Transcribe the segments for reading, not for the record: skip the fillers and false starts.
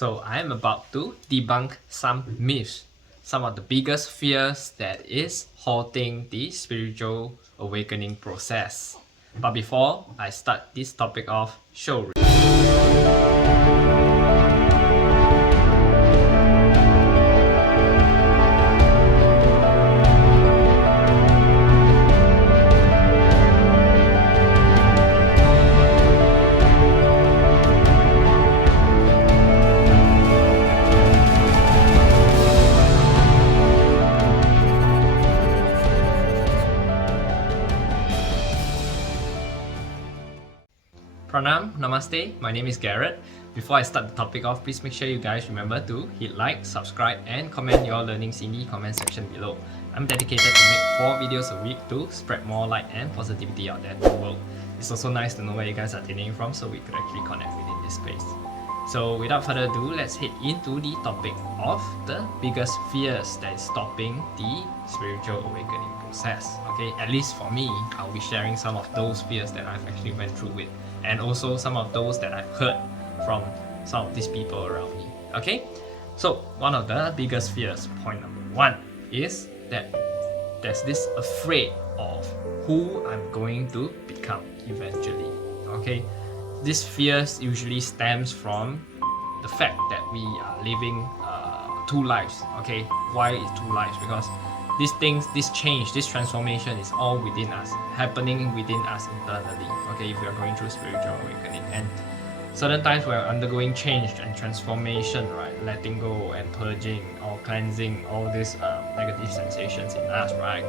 So I am about to debunk some myths, some of the biggest fears that is halting the spiritual awakening process. But before I start this topic off, show Pranam, Namaste, my name is Garret. Before I start the topic off, please make sure you guys remember to hit like, subscribe and comment your learnings in the comment section below. I'm dedicated to make 4 videos a week to spread more light and positivity out there in the world. It's also nice to know where you guys are tuning from so we could actually connect within this space. So without further ado, let's head into the topic of the biggest fears that is stopping the spiritual awakening process. Okay, at least for me, I'll be sharing some of those fears that I've actually went through with, and also some of those that I've heard from some of these people around me. Okay, so one of the biggest fears, point number 1, is that there's this afraid of who I'm going to become eventually. Okay, this fears usually stems from the fact that we are living 2 lives. Okay, why is 2 lives? Because these things, this change, this transformation is all within us, happening within us internally. Okay, if we are going through spiritual awakening, and certain times we're undergoing change and transformation, right? Letting go and purging or cleansing all these negative sensations in us, right?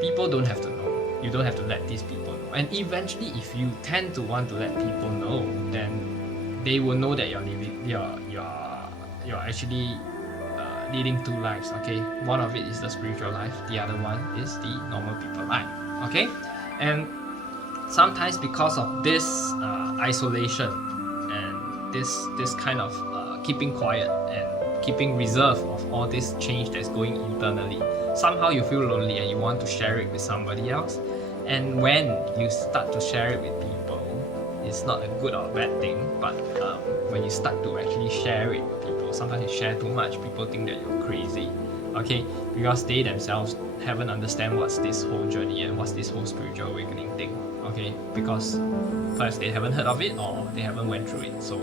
People don't have to know. You don't have to let these people know. And eventually, if you tend to want to let people know, then they will know that you're living, you're actually leading 2 lives. Okay, one of it is the spiritual life, the other one is the normal people life. Okay, and sometimes because of this isolation and this kind of keeping quiet and keeping reserve of all this change that's going internally, somehow you feel lonely and you want to share it with somebody else. And when you start to share it with people, it's not a good or bad thing, but when you start to actually share it with people, sometimes you share too much, people think that you're crazy. Okay, because they themselves haven't understand what's this whole journey and what's this whole spiritual awakening thing. Okay, because first they haven't heard of it or they haven't went through it, so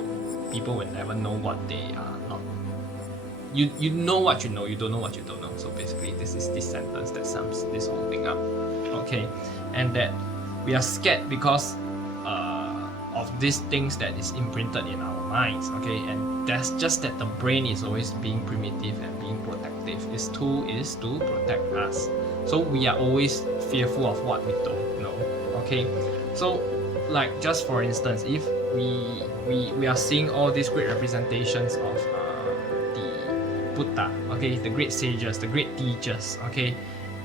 people will never know what they are not. You know what you know, you don't know what you don't know. So basically this is this sentence that sums this whole thing up. Okay, and that we are scared because of these things that is imprinted in our minds. Okay, and that's just that the brain is always being primitive and being protective. Its tool is to protect us, so we are always fearful of what we don't know. Okay, so like just for instance, if we are seeing all these great representations of the Buddha, okay, the great sages, the great teachers, okay,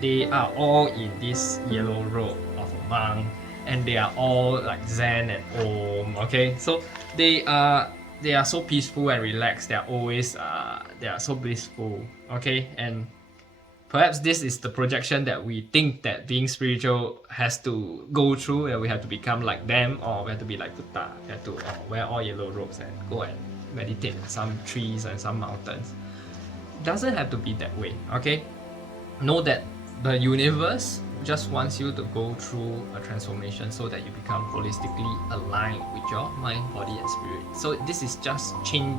they are all in this yellow robe of a monk, and they are all like Zen and Om. Okay, so they are so peaceful and relaxed. They are always they are so blissful. Okay, and perhaps this is the projection that we think that being spiritual has to go through, and we have to become like them, or we have to be like Buddha. We have to wear all yellow robes and go and meditate in some trees and some mountains. It doesn't have to be that way. Okay, know that the universe just wants you to go through a transformation so that you become holistically aligned with your mind, body and spirit. So this is just change.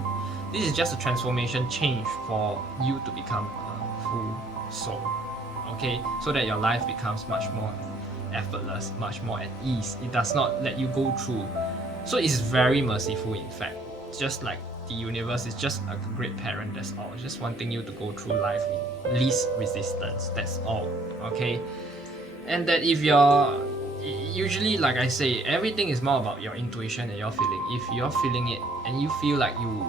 This is just a transformation change for you to become a full soul. Okay, so that your life becomes much more effortless, much more at ease. It does not let you go through. So it's very merciful. In fact, just like the universe is just a great parent. That's all. Just wanting you to go through life with least resistance. That's all. Okay. And that if you're usually, like I say, everything is more about your intuition and your feeling. If you're feeling it and you feel like you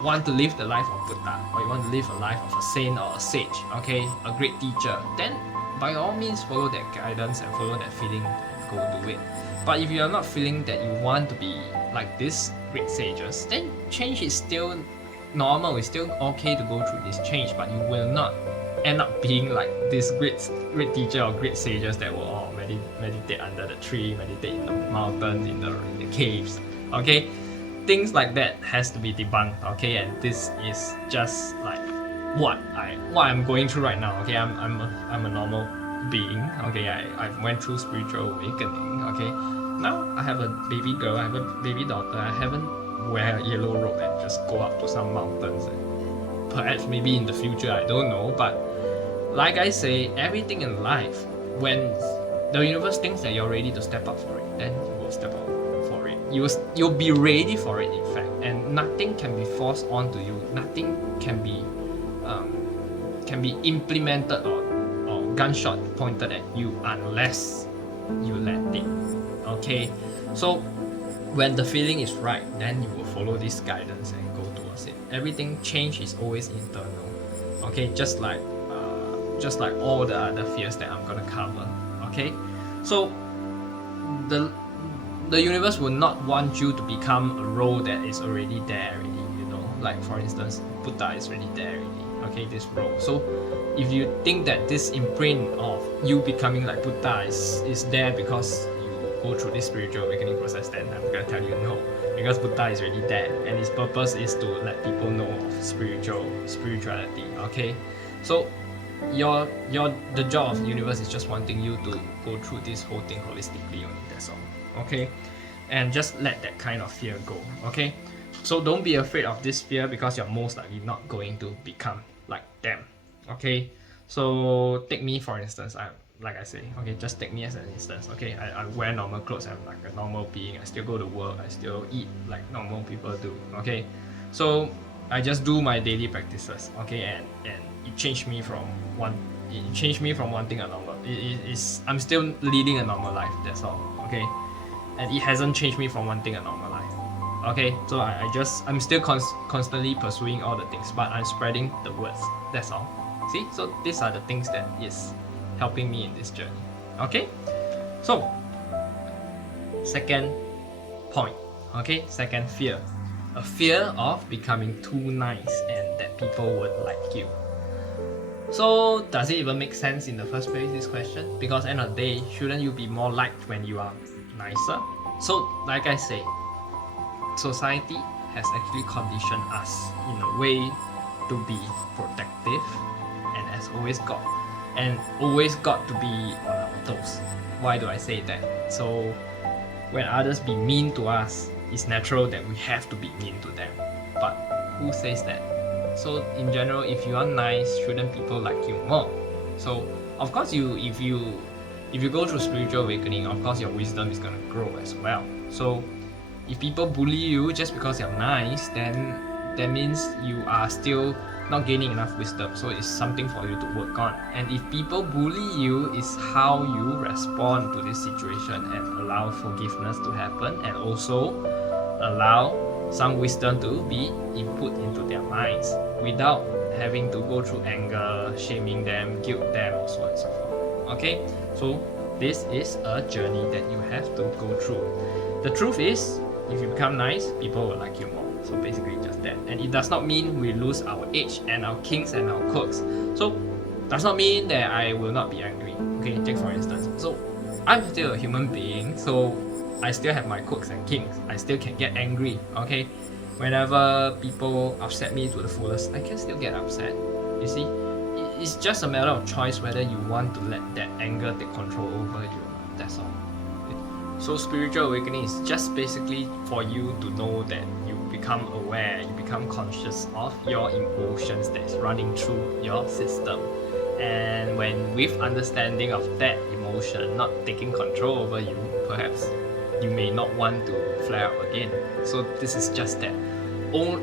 want to live the life of Buddha, or you want to live a life of a saint or a sage, okay, a great teacher, then by all means follow that guidance and follow that feeling and go do it. But if you're not feeling that you want to be like this great sages, then change is still normal. It's still okay to go through this change, but you will not end up being like this great teacher or great sages that will all meditate under the tree, meditate in the mountains, in the caves. Okay, things like that has to be debunked, okay? And this is just like what I'm going through right now, okay? I'm a normal being, okay? I went through spiritual awakening, okay? Now I have a baby girl, I have a baby daughter. I haven't wear a yellow robe and just go up to some mountains. And perhaps maybe in the future, I don't know. But like I say, everything in life, when the universe thinks that you're ready to step up for it, then you will step up for it. You'll be ready for it, in fact. And nothing can be forced onto you. Nothing can be implemented or gunshot pointed at you unless you let it. Okay, so when the feeling is right, then you will follow this guidance and go towards it. Everything change is always internal. Okay, just like all the other fears that I'm gonna cover. Okay, so the universe will not want you to become a role that is already there already. You know, like for instance, Buddha is already there already. Okay, this role. So if you think that this imprint of you becoming like Buddha is there because you go through this spiritual awakening process, then I'm gonna tell you no, because Buddha is already there, and his purpose is to let people know of spirituality. Okay, so the job of the universe is just wanting you to go through this whole thing holistically only. That's all. Okay, and just let that kind of fear go. Okay, so don't be afraid of this fear, because you're most likely not going to become like them. Okay, so take me for instance. Like I say, okay, just take me as an instance. Okay, I wear normal clothes. I'm like a normal being. I still go to work. I still eat like normal people do. Okay, so I just do my daily practices. Okay, and it changed me from wanting a normal. I'm still leading a normal life. That's all. Okay, and it hasn't changed me from wanting a normal life. Okay, so I'm still constantly pursuing all the things, but I'm spreading the words. That's all. See, so these are the things that is helping me in this journey. Okay, so second point. Okay, second fear, a fear of becoming too nice and that people would like you. So does it even make sense in the first place, this question? Because end of the day, shouldn't you be more liked when you are nicer? So like I say, society has actually conditioned us in a way to be protective, and has always got to be on our toes. Why do I say that? So when others be mean to us, it's natural that we have to be mean to them. But who says that? So in general, if you are nice, shouldn't people like you more? So of course, if you go through spiritual awakening, of course your wisdom is gonna grow as well. So if people bully you just because you're nice, then that means you are still not gaining enough wisdom. So it's something for you to work on. And if people bully you, is how you respond to this situation and allow forgiveness to happen, and also allow some wisdom to be input into their minds without having to go through anger, shaming them, guilt them, or so on and so forth. Okay, so this is a journey that you have to go through. The truth is, if you become nice, people will like you more. So basically just that. And it does not mean we lose our edge and our kinks and our quirks. So does not mean that I will not be angry. Okay, take for instance. So I'm still a human being, so I still have my quirks and kinks. I still can get angry. Okay, whenever people upset me to the fullest, I can still get upset. You see, it's just a matter of choice whether you want to let that anger take control over you. That's all. So spiritual awakening is just basically for you to know that you become aware, you become conscious of your emotions that's running through your system. And when with understanding of that emotion not taking control over you, perhaps you may not want to flare up again. So this is just that.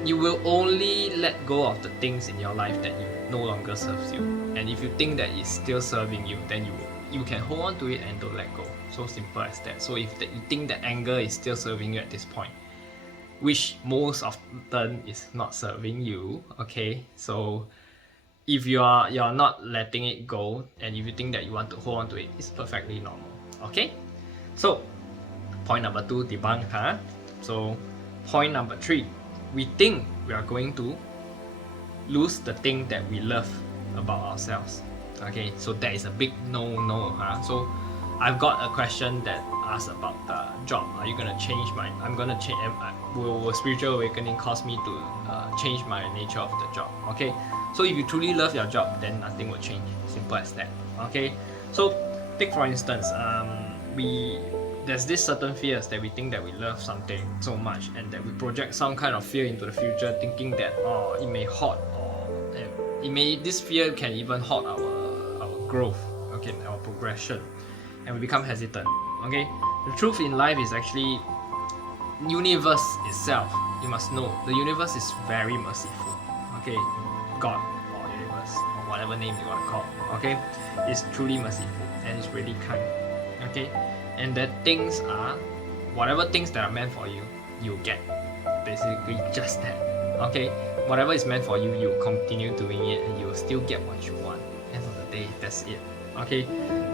You will only let go of the things in your life that no longer serves you. And if you think that it's still serving you, then you can hold on to it and don't let go. So simple as that. So if you think that anger is still serving you at this point, which most often is not serving you, okay? So if you're not letting it go, and if you think that you want to hold on to it, it's perfectly normal. Okay? So point number 2, debunk, huh? So point number 3, we think we are going to lose the thing that we love about ourselves. Okay, so that is a big no-no, huh? So I've got a question that ask about the job. Are you gonna change my? I'm gonna change. Will spiritual awakening cause me to change my nature of the job? Okay. So if you truly love your job, then nothing will change. Simple as that. Okay. So take for instance, there's this certain fears that we think that we love something so much, and that we project some kind of fear into the future, thinking that it may halt, or this fear can even halt our growth, okay, our progression, and we become hesitant. Okay, the truth in life is actually universe itself. You must know the universe is very merciful. Okay, God or universe or whatever name you want to call. Okay, is truly merciful and it's really kind. Okay, and that things are whatever things that are meant for you, you get. Basically just that. Okay, whatever is meant for you, you continue doing it and you will still get what you want. End of the day, that's it. Okay,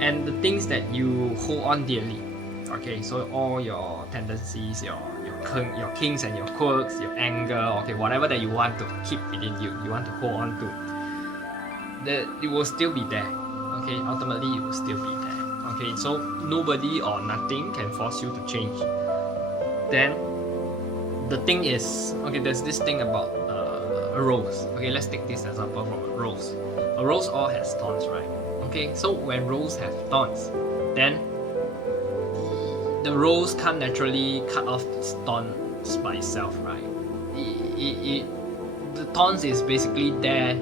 and the things that you hold on dearly. Okay, so all your tendencies, your kinks and your quirks, your anger, okay, whatever that you want to keep within you, you want to hold on to, that it will still be there. Okay, ultimately it will still be there. Okay, so nobody or nothing can force you to change. Then the thing is, okay, there's this thing about a rose. Okay, let's take this example from a rose. A rose all has thorns, right? Okay, so when rose have thorns, then the rose can't naturally cut off its thorns by itself, right? The thorns is basically there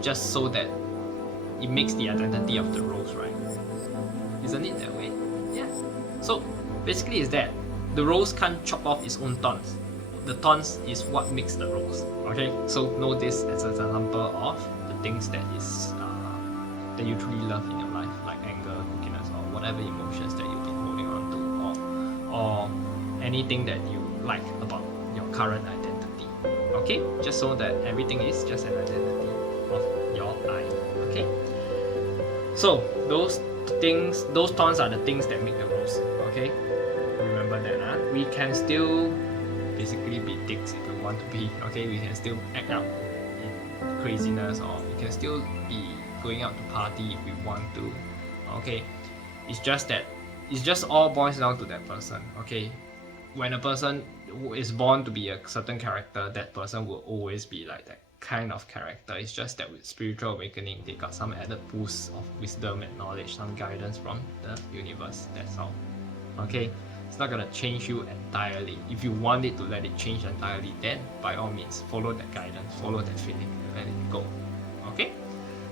just so that it makes the identity of the rose, right? Isn't it that way? Yeah. So basically is that the rose can't chop off its own thorns. The thorns is what makes the rose. Okay, so know this as an example of the things that is that you truly love in your life, like anger, cookiness, or whatever emotions that you've been holding on to, or anything that you like about your current identity. Okay, just so that everything is just an identity of your I. Okay, so those thorns are the things that make the rose. Okay, remember that. We can still basically be dicks if we want to be. Okay, we can still act out in craziness, or we can still be going out to party if we want to. Okay, it's just that it's just all boils down to that person. Okay, when a person is born to be a certain character, that person will always be like that kind of character. It's just that with spiritual awakening, they got some added boost of wisdom and knowledge, some guidance from the universe. That's all. Okay, it's not gonna change you entirely. If you want it to let it change entirely, then by all means follow that guidance, follow that feeling, and let it go. Okay,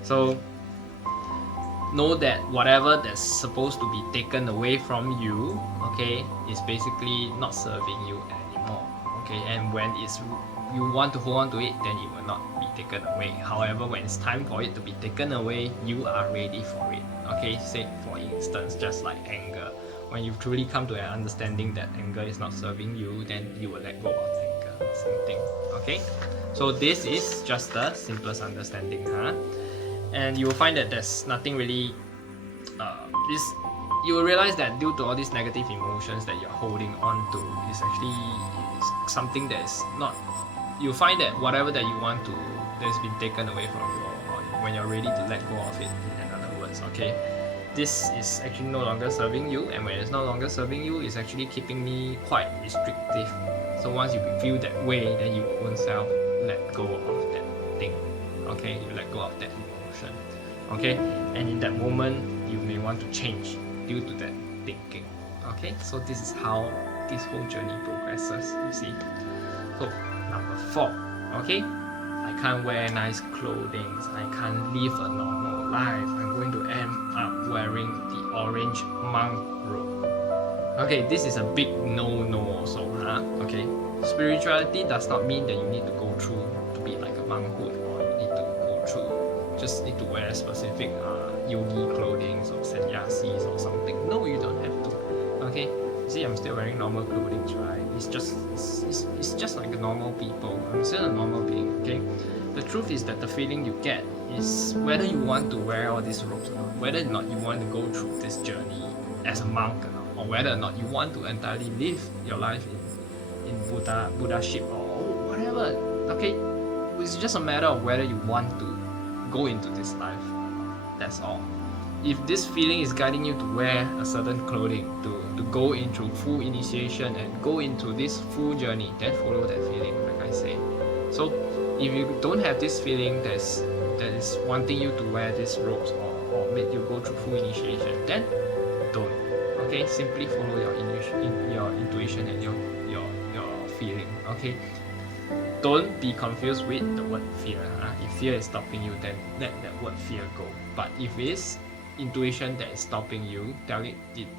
so know that whatever that's supposed to be taken away from you, okay, is basically not serving you anymore. Okay, and when you want to hold on to it, then it will not be taken away. However, when it's time for it to be taken away, you are ready for it. Okay, say for instance, just like anger. When you truly come to an understanding that anger is not serving you, then you will let go of anger. Same thing. Okay, so this is just the simplest understanding, and you will find that there's nothing really you will realize that due to all these negative emotions that you're holding on to is actually something that is not. You'll find that whatever that you want to, that's been taken away from you, or when you're ready to let go of it, in other words. Okay, this is actually no longer serving you, and when it's no longer serving you, it's actually keeping me quite restrictive. So once you feel that way, then you own self let go of that thing. Okay, you let go of that emotion. Okay, and in that moment you may want to change due to that thinking. Okay, so this is how this whole journey progresses, you see. So number 4, okay, I can't wear nice clothing, I can't live a normal life, I'm going to end up wearing the orange monk robe. Okay, this is a big no-no also, okay. Spirituality does not mean that you need to go through to be like a monkhood, or you need to go through, just need to wear specific yogi clothing or sannyasis or something. No, you don't have to. Okay, see, I'm still wearing normal clothing, right? It's just like a normal people. I'm still a normal being. Okay, the truth is that the feeling you get is whether you want to wear all these robes or not, whether or not you want to go through this journey as a monk or not, or whether or not you want to entirely live your life in Buddhaship or whatever. Okay, it's just a matter of whether you want to go into this life. That's all. if this feeling is guiding you to wear a certain clothing, to go into full initiation and go into this full journey, then follow that feeling, like I say. So if you don't have this feeling that is wanting you to wear these robes or make you go through full initiation, then don't. Okay, simply follow your intuition and your feeling. Okay, don't be confused with the word fear. If fear is stopping you, then let that word fear go. But if it's intuition that is stopping you,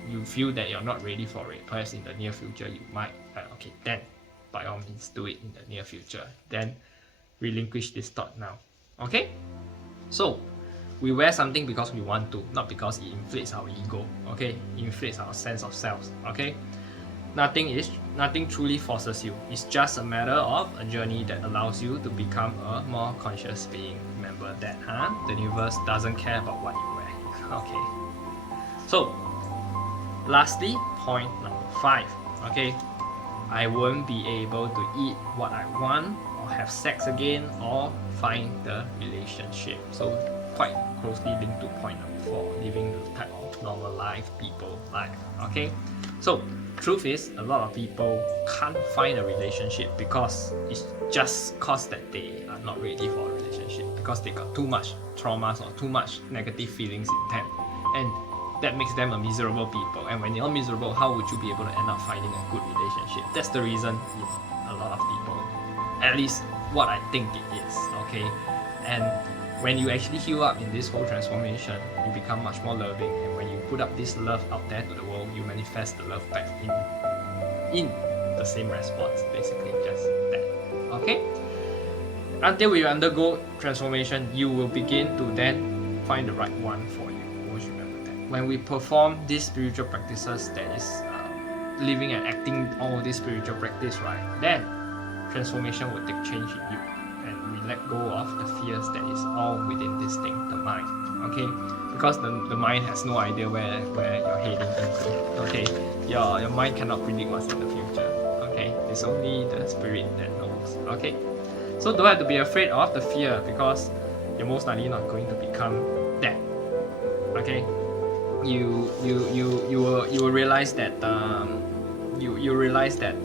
you feel that you're not ready for it, perhaps in the near future you might, okay, then by all means do it in the near future. Then relinquish this thought now. Okay, so we wear something because we want to, not because it inflates our ego. Okay, inflates our sense of self. Okay, nothing truly forces you. It's just a matter of a journey that allows you to become a more conscious being. Remember that, the universe doesn't care about what you wear. Okay, so lastly, point number 5. Okay, I won't be able to eat what I want, or have sex again, or find the relationship. So quite closely linked to point number 4, living the type of normal life, people life. Okay, so truth is, a lot of people can't find a relationship because it's just cause that they are not ready for a relationship, because they got too much traumas or too much negative feelings in them, and that makes them a miserable people. And when you're miserable, how would you be able to end up finding a good relationship? That's the reason in a lot of people, at least what I think it is. Okay, and when you actually heal up in this whole transformation, you become much more loving, and when you put up this love out there to the world, you manifest the love back in the same response, basically just that. Okay, until you undergo transformation, you will begin to then find the right one for you. Always remember that. When we perform these spiritual practices, that is living and acting all this spiritual practice, right, then transformation will take change in you, and we let go of the fears that is all within this thing, the mind. Okay, because the mind has no idea where you're heading into. Okay, your mind cannot predict what's in the future. Okay, it's only the spirit that knows. Okay, so don't have to be afraid of the fear, because you're most likely not going to become that. Okay, you will realize that you realize that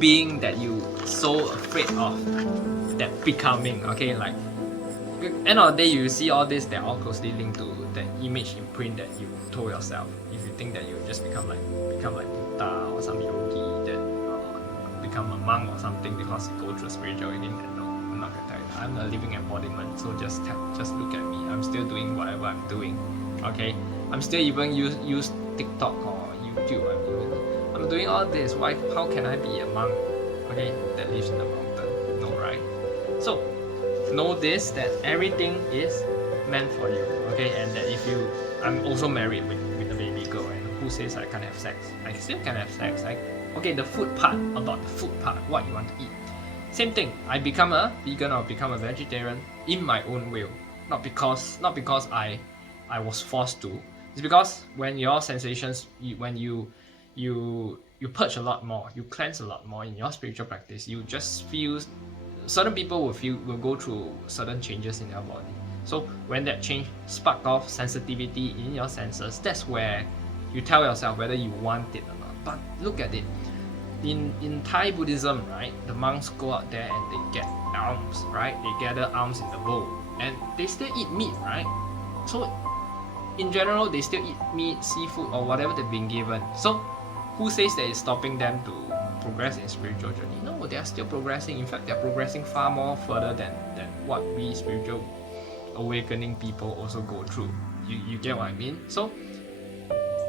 being that you so afraid of, that becoming. Okay, like end of the day, you see all this, they're all closely linked to the image imprint that you told yourself. If you think that you just become like Buddha or some yogi, that become a monk or something because you go through spiritual awakening, then no, I'm not gonna tell you. I'm a living embodiment, so just look at me. I'm still doing whatever I'm doing. Okay, I'm still even use TikTok or YouTube. I'm doing all this. Why? How can I be a monk? Okay, that lives in the mountain. No, right? So know this, that everything is meant for you. Okay, and that if you, I'm also married with a baby girl, and who says I can't have sex? I still can have sex. Okay, the food part, about the food part, what you want to eat. Same thing. I become a vegan or become a vegetarian in my own will, not because I was forced to. It's because when your sensations, when you purge a lot more, you cleanse a lot more in your spiritual practice, you just feel, certain people will go through certain changes in their body. So when that change spark off sensitivity in your senses, that's where you tell yourself whether you want it or not. But look at it. In Thai Buddhism, right, the monks go out there and they get alms, right? They gather alms in the bowl, and they still eat meat, right? So in general, they still eat meat, seafood, or whatever they've been given. So who says that it's stopping them to progress in spiritual journey? No, they are still progressing. In fact, they're progressing far more further than what we spiritual awakening people also go through. You get what I mean? So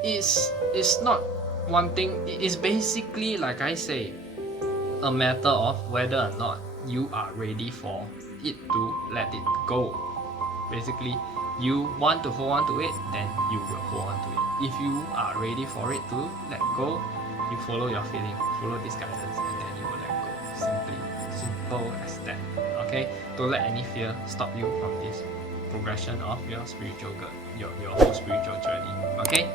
it's not one thing. It's basically, like I say, a matter of whether or not you are ready for it to let it go. Basically, you want to hold on to it, then you will hold on to it. If you are ready for it to let go, you follow your feeling, follow this guidance, and then you will let go. Simple as that. Okay, don't let any fear stop you from this progression of your spiritual your whole spiritual journey. Okay,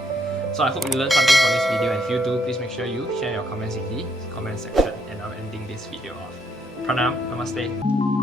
so I hope you learned something from this video, and if you do, please make sure you share your comments in the comment section. And I'm ending this video off. Pranam, namaste.